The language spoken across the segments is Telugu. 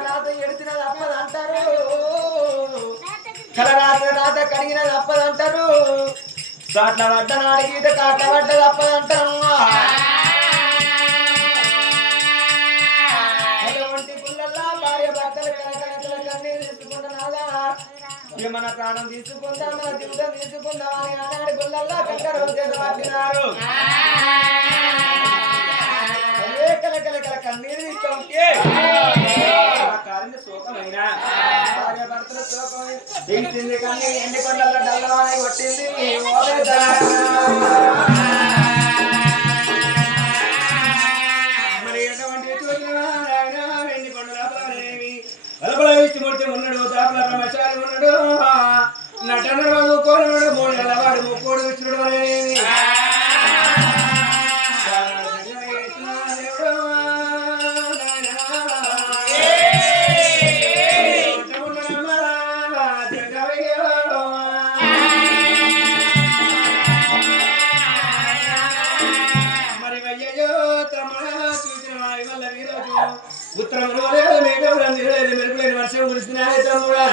రాత ఎడిచిన అంటారు కల రాత రాత అంటారు కాట్ల పడ్డ నాడు గీత కాట్ల పడ్డది తప్పదు అంటారు భార్య భర్తలు కనకనకల కన్నీరు తీసుకుంటున్నారా మన ప్రాణం తీసుకుందాం మన జీవితం తీసుకుందాం అని ఆనాడు గుళ్ళల్లా కంకర రోజు పట్టినారు తెలిసింది కానీ ఎండి కొండల డల్లవాణి కొట్టింది. మరి ఎటువంటి వెండి కొండల పారేవి. అలపల ముడిచి ఉన్నాడు దాపల రమచారి ఉన్నాడు నటన మూడు నెలవాడు ముక్కోడు విచ్చుడు అనేవి ఉత్తరంలో లేదు మేఘం లేదు మెరుపులేని వర్షం కురిసినాయి తమ్ముడా,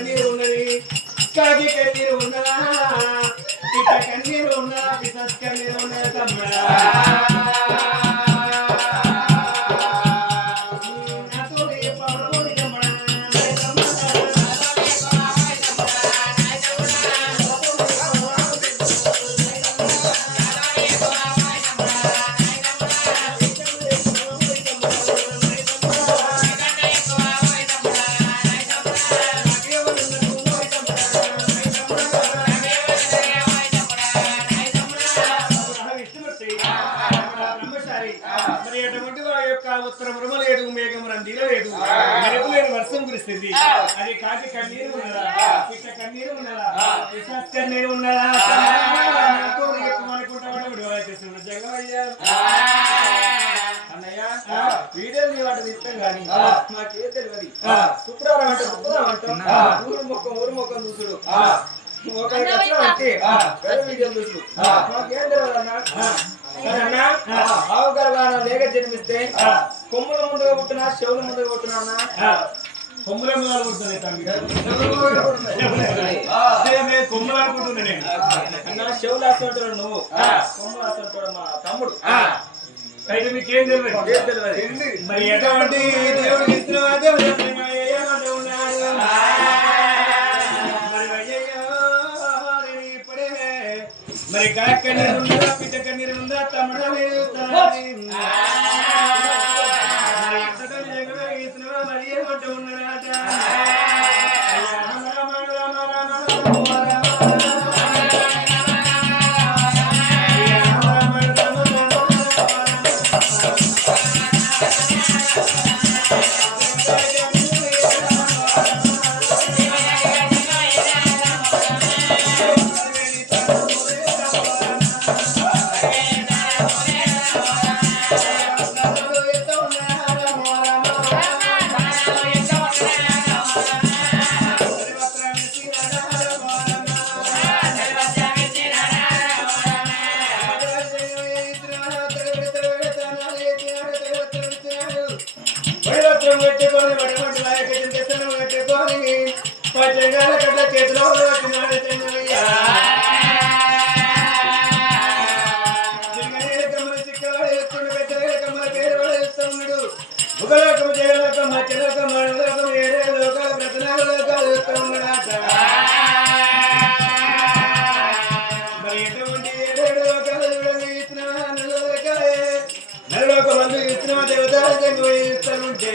ఎవరి కన్నీరు ఉన్నది కాకి కన్నీరు మరి ఎటువంటి వారి యొక్క ఉత్తరం లేదు మేఘం రందిలో లేదు మెరుపులేని వర్షం కురిస్తుంది అది కాకి కన్నీరు ఉన్నదా? పిట్ట కన్నీరు ఉన్నదా? విశాస్ కన్నీరు ఉన్నదా? వీడియో నీ వాటి కానీ మాకేం తెలియదు. శుక్రవారం అంటే శుక్రవారం అంటాం ఊరు మొక్క ఊరు మొక్క చూసుడు. ఒకరికి వచ్చిన అంటే చూసుడు. మాకేం తెలియదు అన్న ఆవు గర్భాన లేక జన్మిస్తే కొమ్ముల ముందుగా పుట్టినా చెవుల ముందుగా పుట్టినా కొమ్ముల మొదలు పుడుతున్నాయి తమ్మి నేను కొమ్ములు అనుకుంటున్నా నేను. అన్న చెవులు నువ్వు. కొమ్ములు వేస్తుంటాడు మా తమ్ముడు. అయితే మీకేం తెలియదు? ఏం తెలియదు. మరి ఎటువంటి దేవుడు మరి నిర్మంద ఇప్పుడే మరి కాక నీరు కన్నీరు ఉందా ఎత్తుండు, పెద్దగనే కమ్మల పేరువాడు ఎత్తున్నాడు. ముగలోకము, జయలోకము, మత్స్యలోకము, అణులోకము, ఏడే లోకాలు, ప్రతినాలు లోకాలు ఎత్తు ఉన్నాడట. మరి ఎటువంటి ఏడేడు లోకాలు చూడండి ఇచ్చిన నలుగురు రకాలే. నలులోక మందు దేవతలు ఇస్తానుంటే